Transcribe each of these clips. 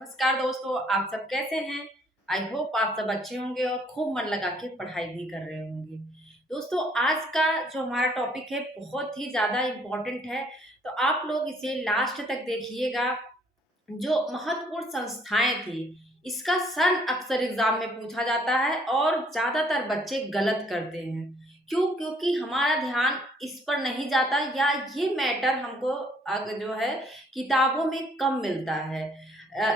नमस्कार दोस्तों, आप सब कैसे हैं? आई होप आप सब अच्छे होंगे और खूब मन लगा के पढ़ाई भी कर रहे होंगे। दोस्तों, आज का जो हमारा टॉपिक है बहुत ही ज़्यादा इम्पोर्टेंट है, तो आप लोग इसे लास्ट तक देखिएगा। जो महत्वपूर्ण संस्थाएं थी, इसका सन अक्सर एग्जाम में पूछा जाता है और ज़्यादातर बच्चे गलत करते हैं। क्यों? क्योंकि हमारा ध्यान इस पर नहीं जाता या ये मैटर हमको जो है किताबों में कम मिलता है।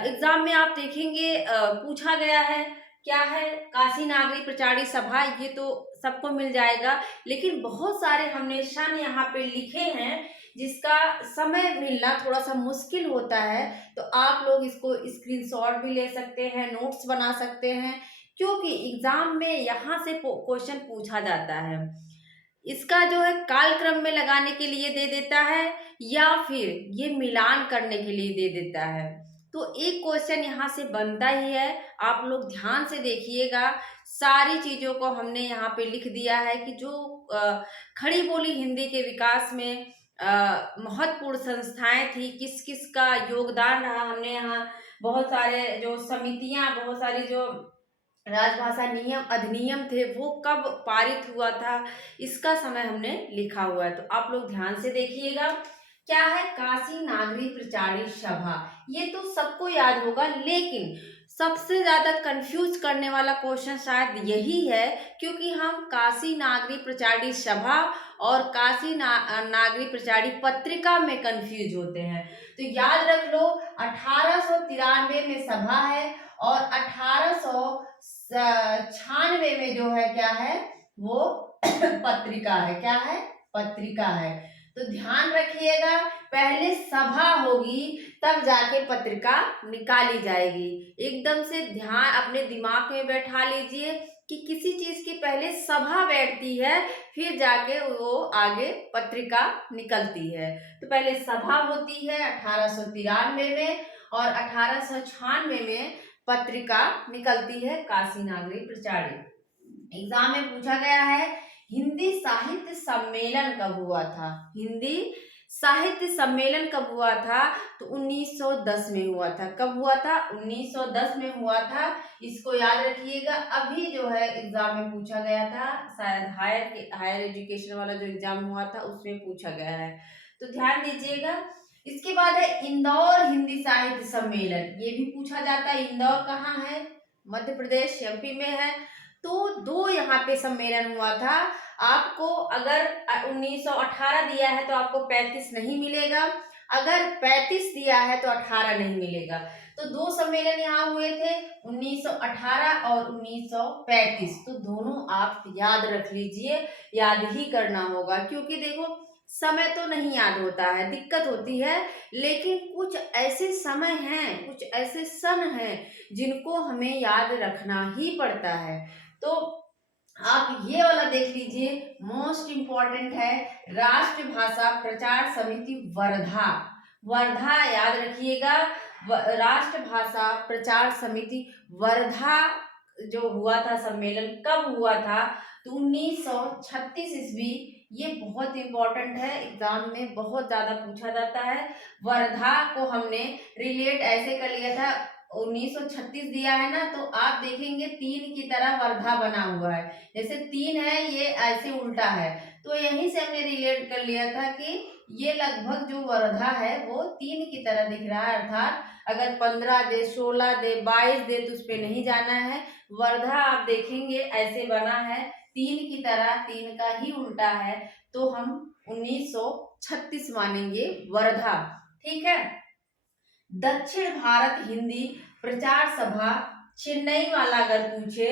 एग्जाम में आप देखेंगे पूछा गया है क्या है, काशी नागरी प्रचारी सभा, ये तो सबको मिल जाएगा। लेकिन बहुत सारे हमने सन यहाँ पे लिखे हैं जिसका समय मिलना थोड़ा सा मुश्किल होता है। तो आप लोग इसको स्क्रीनशॉट भी ले सकते हैं, नोट्स बना सकते हैं, क्योंकि एग्जाम में यहाँ से क्वेश्चन पूछा जाता है। इसका जो है कालक्रम में लगाने के लिए दे देता है या फिर ये मिलान करने के लिए दे देता है। तो एक क्वेश्चन यहाँ से बनता ही है। आप लोग ध्यान से देखिएगा, सारी चीजों को हमने यहाँ पे लिख दिया है कि जो खड़ी बोली हिंदी के विकास में महत्वपूर्ण संस्थाएं थी, किस किस का योगदान रहा। हमने यहाँ बहुत सारे जो समितियां, बहुत सारी जो राजभाषा नियम अधिनियम थे वो कब पारित हुआ था, इसका समय हमने लिखा हुआ है। तो आप लोग ध्यान से देखिएगा। क्या है काशी नागरी प्रचारी सभा, ये तो सबको याद होगा, लेकिन सबसे ज्यादा कंफ्यूज करने वाला क्वेश्चन शायद यही है, क्योंकि हम काशी नागरी प्रचारी सभा और काशी नागरी प्रचारी पत्रिका में कंफ्यूज होते हैं। तो याद रख लो, 1893 में सभा है और 1896 में जो है क्या है वो पत्रिका है। क्या है? पत्रिका है। तो ध्यान रखिएगा, पहले सभा होगी तब जाके पत्रिका निकाली जाएगी। एकदम से ध्यान अपने दिमाग में बैठा लीजिए कि किसी चीज की पहले सभा बैठती है, फिर जाके वो आगे पत्रिका निकलती है। तो पहले सभा होती है 1893 में और 1896 में पत्रिका निकलती है काशी नागरी प्रचारी। एग्जाम में पूछा गया है हिंदी साहित्य सम्मेलन कब हुआ था। हिंदी साहित्य सम्मेलन कब हुआ था? तो 1910 में हुआ था। कब हुआ था? 1910 में हुआ था। इसको याद रखिएगा। अभी जो है एग्जाम में पूछा गया था, शायद हायर एजुकेशन वाला जो एग्जाम हुआ था उसमें पूछा गया है, तो ध्यान दीजिएगा। इसके बाद है इंदौर हिंदी साहित्य सम्मेलन, ये भी पूछा जाता है। इंदौर कहाँ है? मध्य प्रदेश, एमपी में है। तो दो यहाँ पे सम्मेलन हुआ था। आपको अगर 1918 दिया है तो आपको 35 नहीं मिलेगा, अगर 35 दिया है तो 18 नहीं मिलेगा। तो दो सम्मेलन यहाँ हुए थे, 1918 और 1935। तो दोनों आप याद रख लीजिए, याद ही करना होगा, क्योंकि देखो समय तो नहीं याद होता है, दिक्कत होती है, लेकिन कुछ ऐसे समय हैं, कुछ ऐसे सन हैं जिनको हमें याद रखना ही पड़ता है। तो आप ये वाला देख लीजिए, मोस्ट इंपॉर्टेंट है, राष्ट्रभाषा प्रचार समिति वर्धा। वर्धा याद रखिएगा। राष्ट्रभाषा प्रचार समिति वर्धा जो हुआ था सम्मेलन, कब हुआ था? तो 1936 ईस्वी। ये बहुत इंपॉर्टेंट है, एग्जाम में बहुत ज्यादा पूछा जाता है। वर्धा को हमने रिलेट ऐसे कर लिया था, 1936 दिया है ना, तो आप देखेंगे तीन की तरह वर्धा बना हुआ है, जैसे तीन है ये ऐसे उल्टा है, तो यहीं से हमने रिलेट कर लिया था कि ये लगभग जो वर्धा है वो तीन की तरह दिख रहा है। अर्थात अगर 15 दे, 16 दे, 22 दे तो उस पर नहीं जाना है। वर्धा आप देखेंगे ऐसे बना है तीन की तरह, तीन का ही उल्टा है, तो हम 1936 मानेंगे वर्धा। ठीक है। दक्षिण भारत हिंदी प्रचार सभा, चेन्नई वाला अगर पूछे,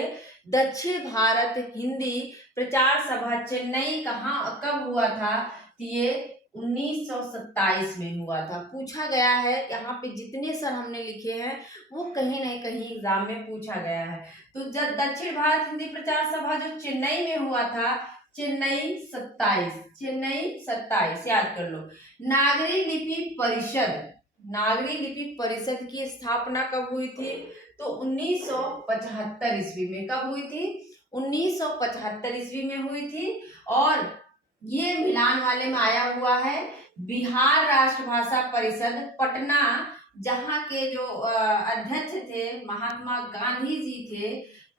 दक्षिण भारत हिंदी प्रचार सभा चेन्नई कहाँ कब हुआ था? तो ये 1927 में हुआ था। पूछा गया है, यहाँ पे जितने सर हमने लिखे हैं वो कहीं न कहीं एग्जाम में पूछा गया है। तो जब दक्षिण भारत हिंदी प्रचार सभा जो चेन्नई में हुआ था, चेन्नई 27, चेन्नई 27 याद कर लो। नागरी लिपि परिषद, नागरी लिपि परिषद की स्थापना कब हुई थी? तो 1975 ईस्वी में। कब हुई थी? 1975 ईस्वी में हुई थी। और ये मिलान वाले में आया हुआ है, बिहार राष्ट्रभाषा परिषद पटना जहाँ के जो अध्यक्ष थे महात्मा गांधी जी थे।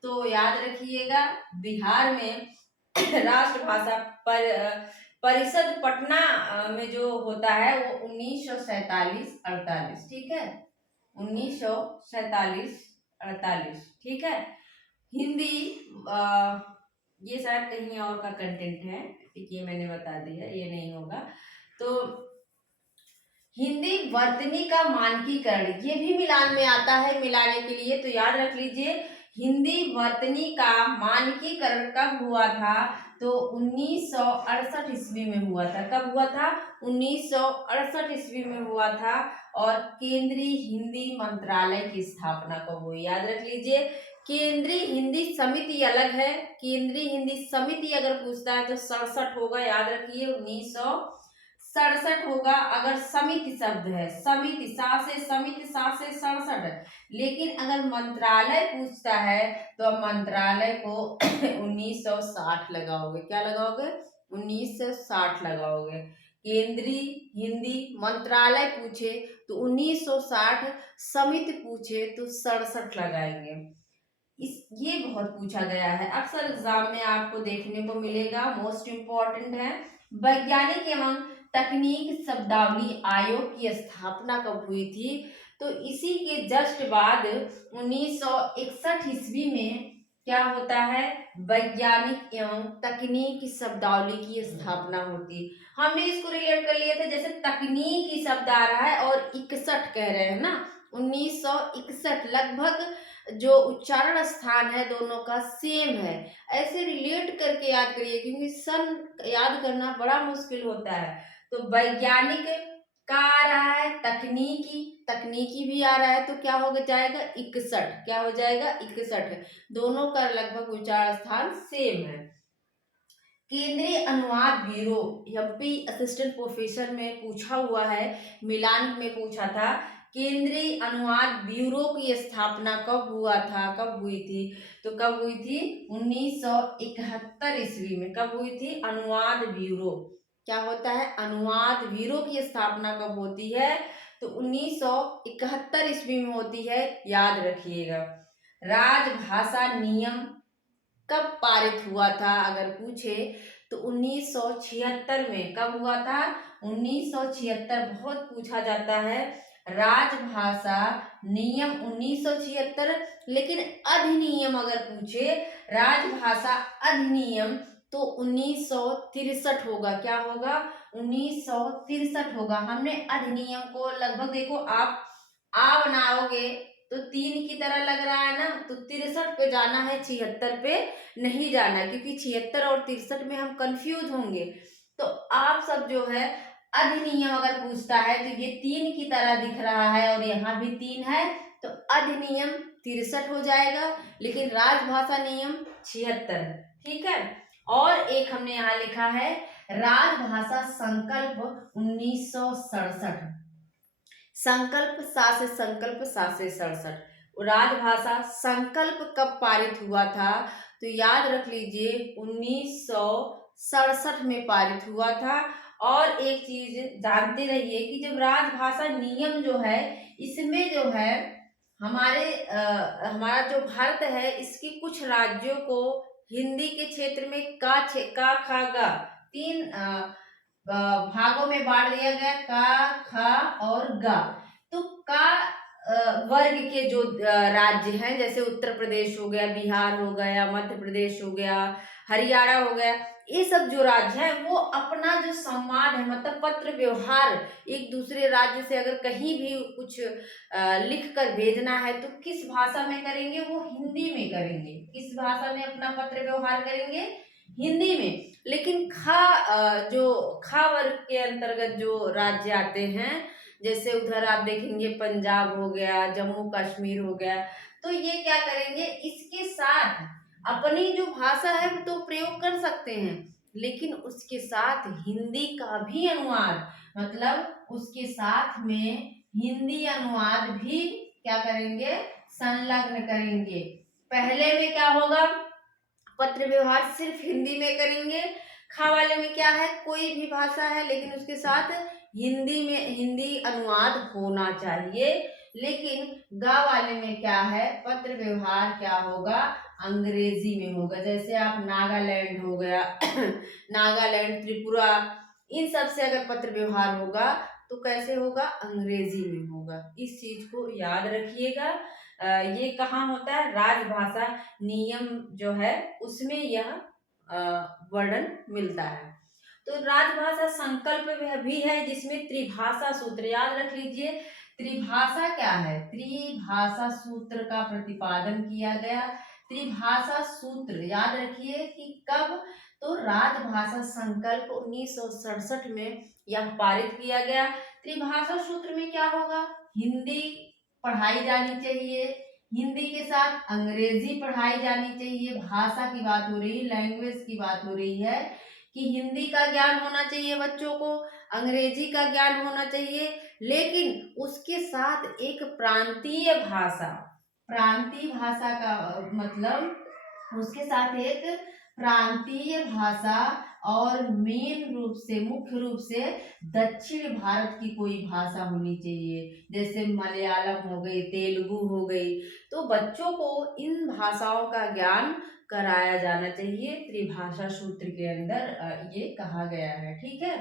तो याद रखिएगा, बिहार में राष्ट्रभाषा परिषद पटना में जो होता है वो 1947-48, ठीक है, 1947-48, ठीक है। हिंदी ये शायद कहीं और का कंटेंट है, ये मैंने बता दिया, ये नहीं होगा। तो हिंदी वर्तनी का मानकीकरण ये भी मिलान में आता है, मिलाने के लिए। तो याद रख लीजिए, हिंदी वर्तनी का मानकीकरण कब हुआ था? तो 1968 ईस्वी में हुआ था। कब हुआ था? 1968 ईस्वी में हुआ था। और केंद्रीय हिंदी मंत्रालय की स्थापना कब हुई? याद रख लीजिए, केंद्रीय हिंदी समिति अलग है। केंद्रीय हिंदी समिति अगर पूछता है तो 67 होगा, याद रखिए 1967 होगा। अगर समिति शब्द है, समिति सा से समिति सा से 67। लेकिन अगर मंत्रालय पूछता है तो अब मंत्रालय को 1960 लगाओगे। क्या लगाओगे? 1960 लगाओगे। केंद्रीय हिंदी मंत्रालय पूछे तो 1960, समिति पूछे तो 67 लगाएंगे। ये बहुत पूछा गया है, अक्सर एग्जाम में आपको देखने को मिलेगा, मोस्ट इम्पोर्टेंट है। वैज्ञानिक एवं तकनीक शब्दावली आयोग की स्थापना कब हुई थी? तो इसी के जस्ट बाद 1961 ईस्वी में क्या होता है? वैज्ञानिक एवं तकनीकी शब्दावली की स्थापना होती। हमने इसको रिलेट कर लिया था, जैसे तकनीकी शब्द आ रहा है और 61 कह रहे हैं ना, 1961 लगभग जो उच्चारण स्थान है दोनों का सेम है। ऐसे रिलेट करके याद करिए, क्योंकि सन याद करना बड़ा मुश्किल होता है। तो वैज्ञानिक का आ रहा है, तकनीकी, तकनीकी भी आ रहा है, तो क्या हो जाएगा? 61। क्या हो जाएगा? 61। दोनों का लगभग उच्चारण स्थान सेम है। केंद्रीय अनुवाद ब्यूरो, एमपी असिस्टेंट प्रोफेसर में पूछा हुआ है, मिलान में पूछा था। केंद्रीय अनुवाद ब्यूरो की स्थापना कब हुआ था? कब हुई थी? तो कब हुई थी? 1971 ईस्वी में। कब हुई थी? अनुवाद ब्यूरो। क्या होता है? अनुवाद ब्यूरो की स्थापना कब होती है? तो 1971 ईस्वी में होती है, याद रखिएगा। राजभाषा नियम कब पारित हुआ था अगर पूछे तो 1976 में। कब हुआ था? 1976। बहुत पूछा जाता है राजभाषा नियम 1976। लेकिन अधिनियम अगर पूछे, राजभाषा अधिनियम, तो 1963 होगा। क्या होगा? 1963 होगा। हमने अधिनियम को लगभग, देखो आप आ बनाओगे तो 3 की तरह लग रहा है ना, तो 63 पे जाना है, 76 पे नहीं जाना है, क्योंकि 76 और 63 में हम कंफ्यूज होंगे। तो आप सब जो है, अधिनियम अगर पूछता है तो ये 3 की तरह दिख रहा है और यहाँ भी 3 है, तो अधिनियम 63 हो जाएगा, लेकिन राजभाषा नियम 76। ठीक है। और एक हमने यहाँ लिखा है राजभाषा संकल्प 1967। संकल्प सा से संकल्प सा से 67। राजभाषा संकल्प कब पारित हुआ था? तो याद रख लीजिए 1967 में पारित हुआ था। और एक चीज जानते रहिए कि जब राजभाषा नियम जो है, इसमें जो है हमारा जो भारत है, इसके कुछ राज्यों को हिंदी के क्षेत्र में का खा गा 3 भागों में बांट दिया गया, का, खा और गा। तो का वर्ग के जो राज्य हैं, जैसे उत्तर प्रदेश हो गया, बिहार हो गया, मध्य प्रदेश हो गया, हरियाणा हो गया, ये सब जो राज्य हैं वो अपना जो संवाद है, मतलब पत्र व्यवहार, एक दूसरे राज्य से अगर कहीं भी कुछ लिख कर भेजना है तो किस भाषा में करेंगे? वो हिंदी में करेंगे। किस भाषा में अपना पत्र व्यवहार करेंगे? हिंदी में। लेकिन जो खा वर्ग के अंतर्गत जो राज्य आते हैं, जैसे उधर आप देखेंगे पंजाब हो गया, जम्मू कश्मीर हो गया, तो ये क्या करेंगे? इसके साथ अपनी जो भाषा है वो तो प्रयोग कर सकते हैं, लेकिन उसके साथ हिंदी का भी अनुवाद, मतलब उसके साथ में हिंदी अनुवाद भी क्या करेंगे? संलग्न करेंगे। पहले में क्या होगा? पत्र व्यवहार सिर्फ हिंदी में करेंगे। खा वाले में क्या है? कोई भी भाषा है लेकिन उसके साथ हिंदी अनुवाद होना चाहिए। लेकिन गा वाले में क्या है, पत्र व्यवहार क्या होगा, अंग्रेजी में होगा। जैसे आप नागालैंड हो गया नागालैंड, त्रिपुरा, इन सब से अगर पत्र व्यवहार होगा तो कैसे होगा, अंग्रेजी में होगा। इस चीज को याद रखिएगा। ये कहाँ होता है, राजभाषा नियम जो है उसमें यह वर्णन मिलता है। तो राजभाषा संकल्प भी है जिसमें त्रिभाषा सूत्र, याद रख लीजिए। त्रिभाषा क्या है, त्रिभाषा सूत्र का प्रतिपादन किया गया। त्रिभाषा सूत्र याद रखिए कि कब, तो राजभाषा संकल्प 1967 में यह पारित किया गया। त्रिभाषा सूत्र में क्या होगा, हिंदी पढ़ाई जानी चाहिए, हिंदी के साथ अंग्रेजी पढ़ाई जानी चाहिए। भाषा की बात हो रही है, लैंग्वेज की बात हो रही है कि हिंदी का ज्ञान होना चाहिए बच्चों को, अंग्रेजी का ज्ञान होना चाहिए, लेकिन उसके साथ एक प्रांतीय भाषा, प्रांतीय भाषा का मतलब उसके साथ एक प्रांतीय भाषा, और मेन रूप से, मुख्य रूप से दक्षिण भारत की कोई भाषा होनी चाहिए, जैसे मलयालम हो गई, तेलुगु हो गई। तो बच्चों को इन भाषाओं का ज्ञान कराया जाना चाहिए। त्रिभाषा सूत्र के अंदर ये कहा गया है, ठीक है।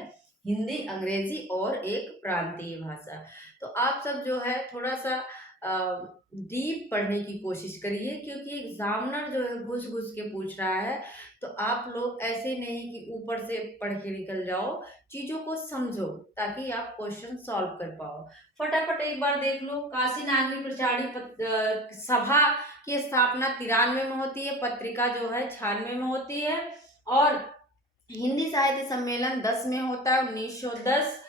हिंदी, अंग्रेजी और एक प्रांतीय भाषा। तो आप सब जो है थोड़ा सा डीप पढ़ने की कोशिश करिए, क्योंकि एग्जामिनर जो है घुस घुस के पूछ रहा है। तो आप लोग ऐसे नहीं कि ऊपर से पढ़ के निकल जाओ, चीजों को समझो ताकि आप क्वेश्चन सॉल्व कर पाओ। फटाफट एक बार देख लो, काशी नागरी प्रचारी सभा की स्थापना 93 में होती है, पत्रिका जो है 96 में होती है, और हिंदी साहित्य सम्मेलन 10 में होता है, 1910।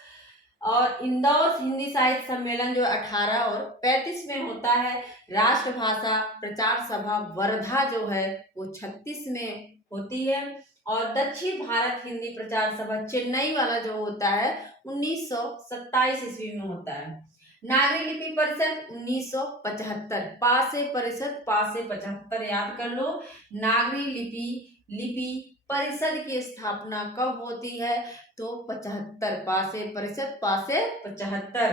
और इंदौर हिंदी साहित्य सम्मेलन जो 18 और 35 में होता है। राष्ट्रभाषा प्रचार सभा वर्धा जो है वो 36 में होती है। और दक्षिण भारत हिंदी प्रचार सभा चेन्नई वाला जो होता है 1927 ईस्वी में होता है। नागरी लिपि परिषद 1975, पासे परिषद, पासे 75 याद कर लो। नागरी लिपि परिषद की स्थापना कब होती है, तो 75, पासे परिषद, पासे 75।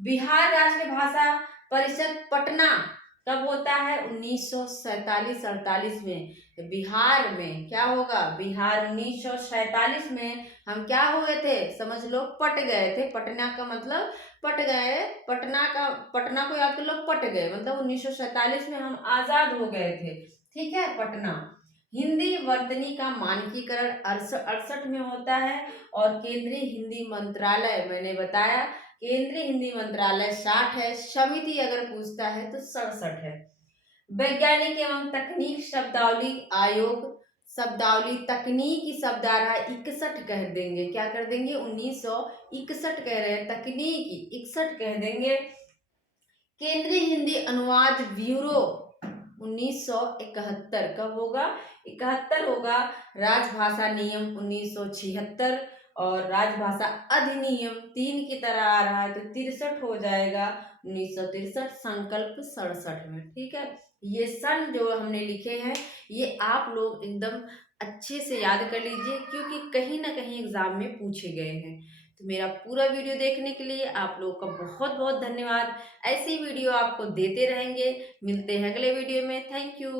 बिहार राष्ट्र भाषा परिषद पटना कब होता है, 1947-48 में। बिहार में क्या होगा, बिहार 1947 में हम क्या हुए थे, समझ लो पट गए थे। पटना का मतलब पट गए, पटना को याद कर लो, पट गए मतलब 1947 में हम आजाद हो गए थे, ठीक है। पटना हिंदी वर्तनी का मानकीकरण 68 में होता है। और केंद्रीय हिंदी मंत्रालय, मैंने बताया केंद्रीय हिंदी मंत्रालय 60 है, समिति अगर पूछता है तो 67 है। वैज्ञानिक एवं तकनीक शब्दावली आयोग, शब्दावली तकनीकी शब्दारा 61 कह देंगे, क्या कर देंगे, 1961 कह रहे हैं, तकनीकी 61 कह देंगे। केंद्रीय हिंदी अनुवाद ब्यूरो 1971 कब होगा, 71 होगा। राजभाषा नियम 1976, और राजभाषा अधिनियम 3 की तरह आ रहा है तो 63 हो जाएगा, 1963। संकल्प 67 में, ठीक है। ये सन जो हमने लिखे हैं ये आप लोग एकदम अच्छे से याद कर लीजिए, क्योंकि कहीं ना कहीं एग्जाम में पूछे गए हैं। तो मेरा पूरा वीडियो देखने के लिए आप लोग का बहुत बहुत धन्यवाद। ऐसी वीडियो आपको देते रहेंगे, मिलते हैं अगले वीडियो में। Thank you.